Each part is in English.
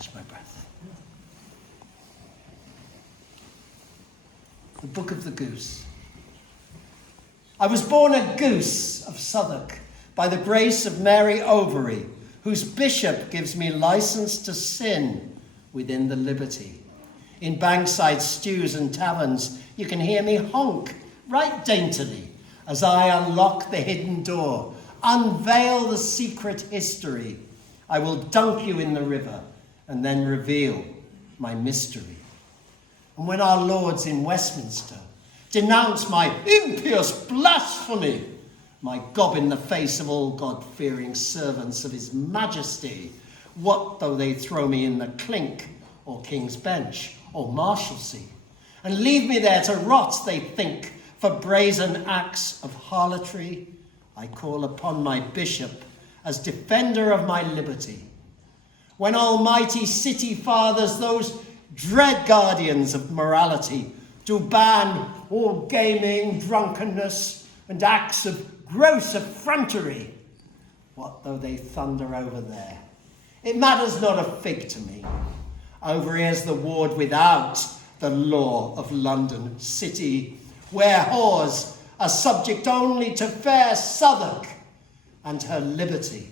catch my breath. The Book of the Goose. I was born a goose of Southwark by the grace of Mary Overy, whose bishop gives me license to sin within the liberty. In bankside stews and taverns, you can hear me honk right daintily as I unlock the hidden door, unveil the secret history. I will dunk you in the river and then reveal my mystery. And when our lords in Westminster denounce my impious blasphemy, my gob in the face of all God-fearing servants of his majesty, what though they throw me in the clink or King's Bench or Marshalsea, and leave me there to rot, they think, for brazen acts of harlotry, I call upon my bishop as defender of my liberty. When almighty city fathers, those dread guardians of morality, do ban all gaming, drunkenness, and acts of gross effrontery, what though they thunder over there? It matters not a fig to me. Over here's the ward without the law of London City, where whores are subject only to fair Southwark and her liberty.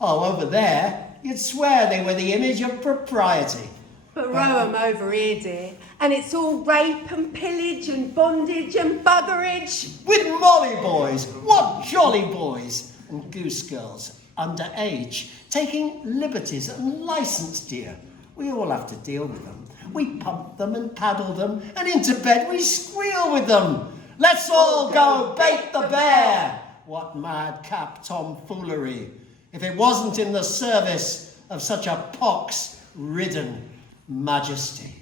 Oh, over there, you'd swear they were the image of propriety. But row 'em over here, dear, and it's all rape and pillage and bondage and buggerage. With molly boys, what jolly boys, and goose girls underage, taking liberties and licence, dear. We all have to deal with them. We pump them and paddle them, and into bed we squeal with them. Let's all go bait the bear. What madcap tomfoolery, if it wasn't in the service of such a pox-ridden majesty.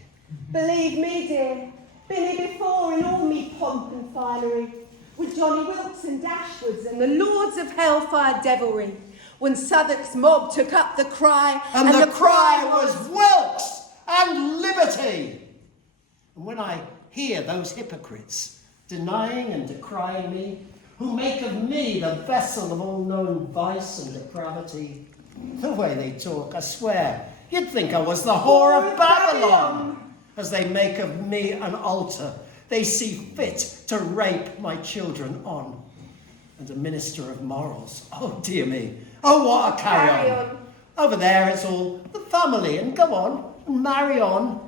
Believe me, dear, been here before in all me pomp and finery, with Johnny Wilkes and Dashwoods and the lords of hellfire devilry, when Southwark's mob took up the cry, and the cry was Wilkes and liberty. And when I hear those hypocrites denying and decrying me, who make of me the vessel of all known vice and depravity, the way they talk, I swear, you'd think I was the whore of Babylon. As they make of me an altar they see fit to rape my children on. And a minister of morals, oh dear me, oh what a carry on. Over there it's all the family, and go on and marry on.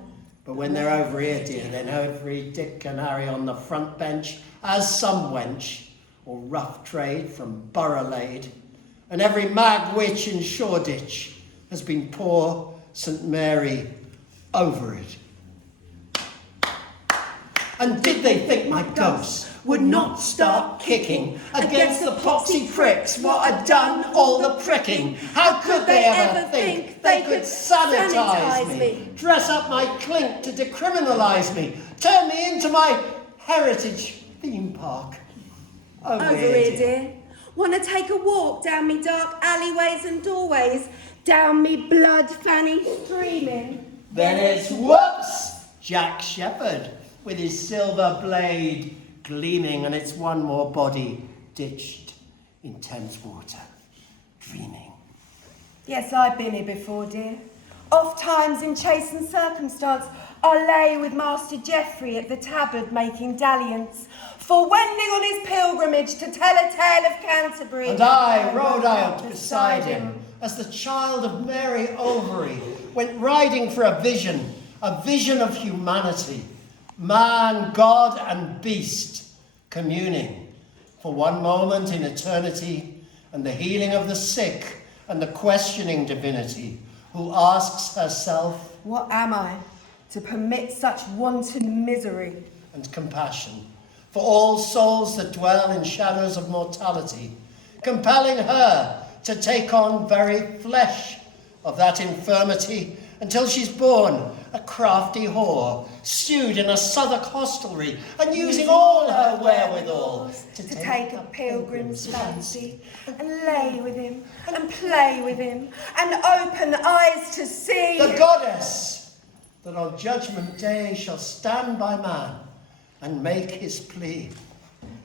But when they're over here, dear, then every dick can harry on the front bench as some wench, or rough trade from Borough Lade, and every mag witch in Shoreditch has been poor St. Mary over it. And did they think my ghost would not start kicking against the poxy pricks what had done all the pricking? How could they ever think they could sanitize me, dress up my clink to decriminalise me, turn me into my heritage theme park? Over here, dear. Wanna take a walk down me dark alleyways and doorways, down me blood fanny streaming? Then it's whoops, Jack Shepherd, with his silver blade gleaming, and it's one more body ditched in Thames water, dreaming. Yes, I've been here before, dear. Oft times in chastened circumstance, I lay with Master Geoffrey at the tabard making dalliance, for wending on his pilgrimage to tell a tale of Canterbury. And I rode out beside him as the child of Mary Overy went riding for a vision of humanity. Man, God, and beast communing for one moment in eternity, and the healing of the sick and the questioning divinity who asks herself, what am I to permit such wanton misery? And compassion for all souls that dwell in shadows of mortality, compelling her to take on very flesh of that infirmity until she's born a crafty whore, stewed in a Southwark hostelry, and using all her wherewithal to take a pilgrim's fancy, and lay with him, and play with him, and open eyes to see the goddess that on Judgment Day shall stand by man and make his plea.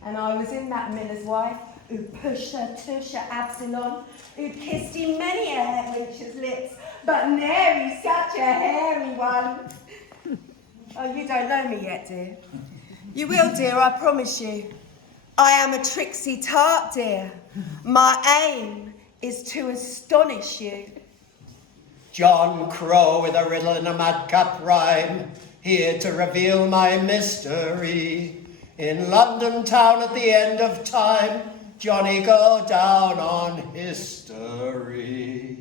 And I was in that miller's wife, who'd pushed her tush at Absalom, who'd kissed him many a wench's lips, but nary such a hairy one. Oh, you don't know me yet, dear. You will, dear, I promise you. I am a tricksy tart, dear. My aim is to astonish you. John Crow with a riddle and a madcap rhyme, here to reveal my mystery. In London town at the end of time, Johnny go down on history.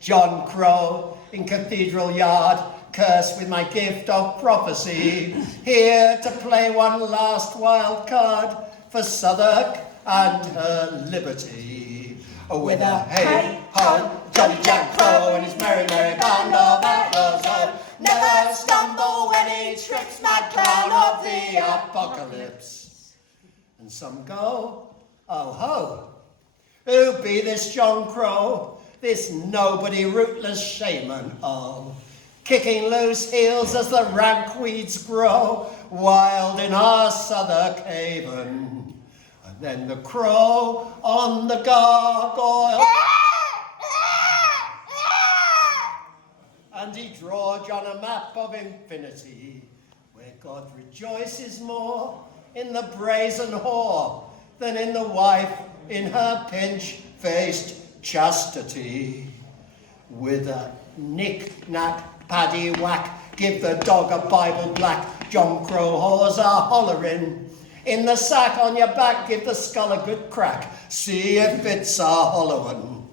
John Crow in Cathedral Yard, cursed with my gift of prophecy, here to play one last wild card for Southwark and her liberty. With a hey-ho, Johnny Jack Crow and his merry, merry band of outlaws, oh, never stumble when he trips my clown of the apocalypse. And some go, oh ho, who be this John Crow, this nobody rootless shaman, oh, kicking loose heels as the rank weeds grow, wild in our Southwark haven. And then the crow on the gargoyle, and he drawed on a map of infinity, where God rejoices more in the brazen whore than in the wife in her pinch-faced chastity. With a knick-knack, paddy-whack, give the dog a Bible black, John Crow whores are hollering. In the sack on your back, give the skull a good crack, see if it's a hollow one.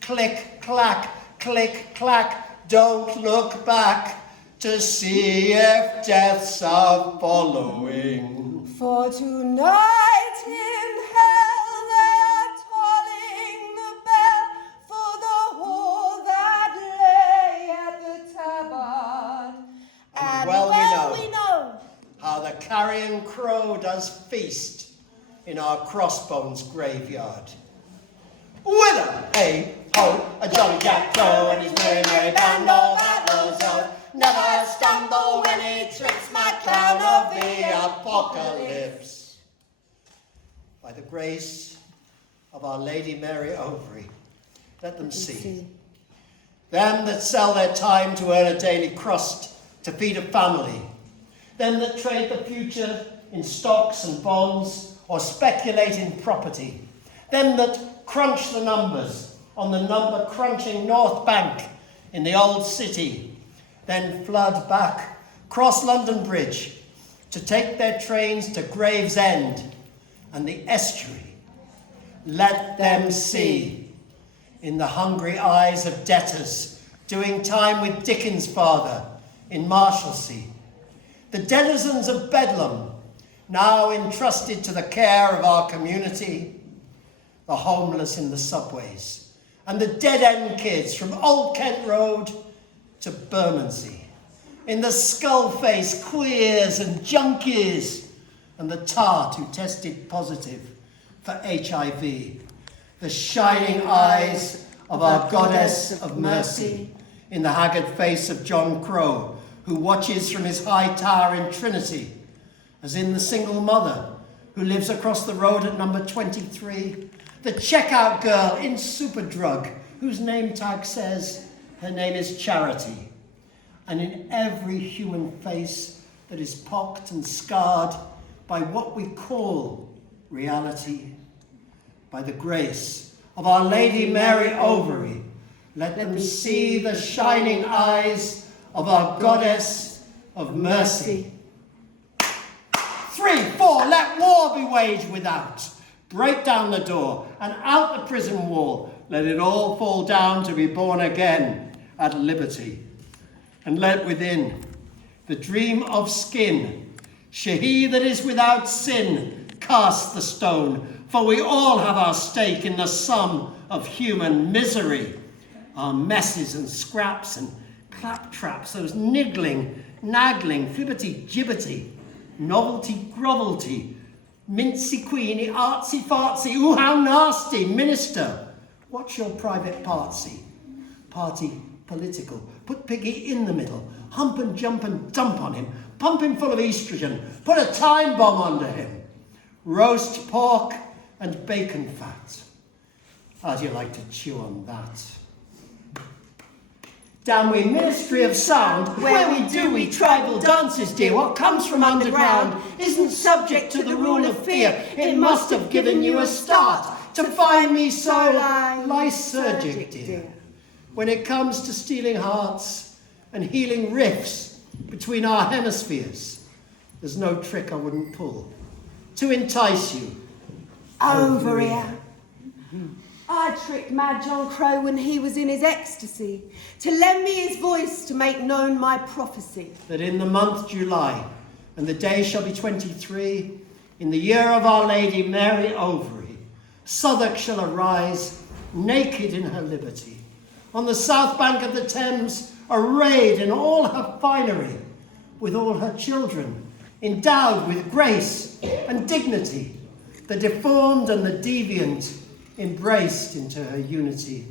Click, clack, click, clack, don't look back to see if deaths are following. For tonight in hell they're tolling the bell for the whore that lay at the tabard. And well we know how the carrion crow does feast in our Crossbones Graveyard. With a hey-ho, a jolly Jack Crow and his merry, merry band of outlaws, oh, never stumble when he trips my clown of the apocalypse. By the grace of Our Lady Mary Overy, let them see. Them that sell their time to earn a daily crust, to feed a family. Them that trade the future in stocks and bonds or speculate in property. Them that crunch the numbers on the number-crunching North Bank in the old city, then flood back, cross London Bridge, to take their trains to Gravesend and the estuary. Let them see, in the hungry eyes of debtors, doing time with Dickens' father in Marshalsea, the denizens of Bedlam, now entrusted to the care of our community, the homeless in the subways, and the dead-end kids from Old Kent Road to Bermondsey, in the skull-faced queers and junkies, and the tart who tested positive for HIV, the shining eyes of our Goddess of Mercy, in the haggard face of John Crow, who watches from his high tower in Trinity, as in the single mother who lives across the road at number 23, the checkout girl in Superdrug, whose name tag says her name is Charity, and in every human face that is pocked and scarred by what we call reality. By the grace of Our Lady Mary Overy, let them see the shining eyes of our Goddess of Mercy. 3, 4, let war be waged without. Break down the door and out the prison wall. Let it all fall down to be born again at liberty. And let within the dream of skin, she that is without sin, cast the stone. For we all have our stake in the sum of human misery. Our messes and scraps and claptraps, those niggling, naggling, fibbity-gibbity, novelty-grovelty, mincy-queeny, artsy-fartsy, ooh, how nasty, minister. What's your private partsy? Party political. Put Piggy in the middle. Hump and jump and dump on him. Pump him full of estrogen. Put a time bomb under him. Roast pork and bacon fat. How do you like to chew on that? Damn we ministry of sound, where we tribal dances, dear. What comes from underground isn't subject to the rule of fear. It must have given you a start to find me so lysergic, dear. When it comes to stealing hearts and healing rifts between our hemispheres, there's no trick I wouldn't pull to entice you over here. I tricked Mad John Crow when he was in his ecstasy to lend me his voice to make known my prophecy. That in the month July, and the day shall be 23, in the year of Our Lady Mary Overy, Southwark shall arise naked in her liberty, on the south bank of the Thames, arrayed in all her finery, with all her children, endowed with grace and dignity, the deformed and the deviant embraced into her unity,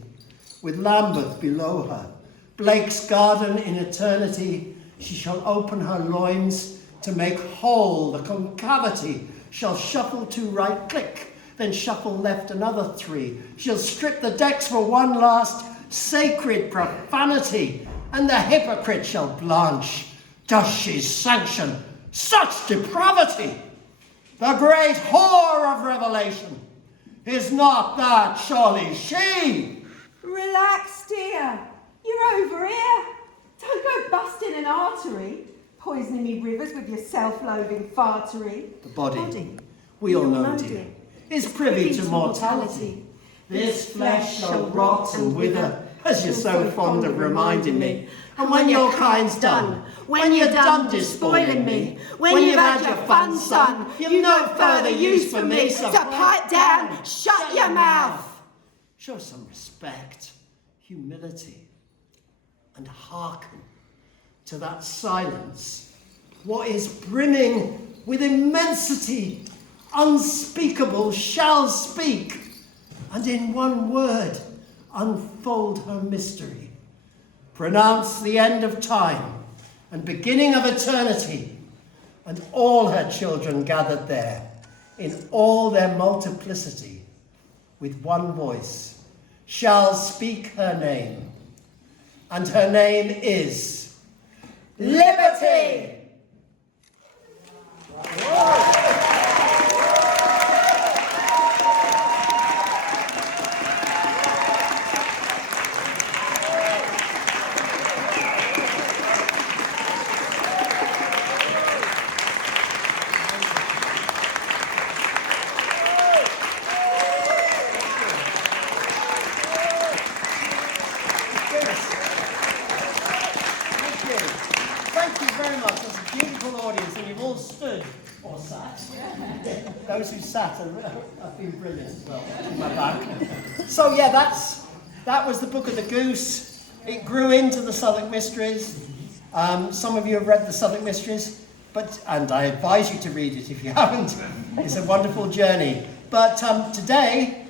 with Lambeth below her, Blake's garden in eternity. She shall open her loins to make whole the concavity, shall shuffle two right click, then shuffle left another three. She'll strip the decks for one last sacred profanity, and the hypocrite shall blanch. Does she sanction such depravity? The great whore of Revelation, is not that surely she? Relax, dear. You're over here. Don't go busting an artery, poisoning me rivers with your self-loathing fartery. The body, we all know, dear, is privy to mortality. This flesh shall rot and wither, as you're so fond of reminding me. And when your kind's done, when you're done despoiling me, when you've had your fun, son, you've no further use for me, so pipe down, shut your mouth. Show some respect, humility, and hearken to that silence. What is brimming with immensity, unspeakable, shall speak, and in one word unfold her mystery. Pronounce the end of time and beginning of eternity, and all her children gathered there in all their multiplicity, with one voice, shall speak her name, and her name is Liberty! Those who sat have been brilliant as well, in my back. So yeah, that was the Book of the Goose. It grew into the Southwark Mysteries. Some of you have read the Southwark Mysteries, and I advise you to read it if you haven't. It's a wonderful journey. But today,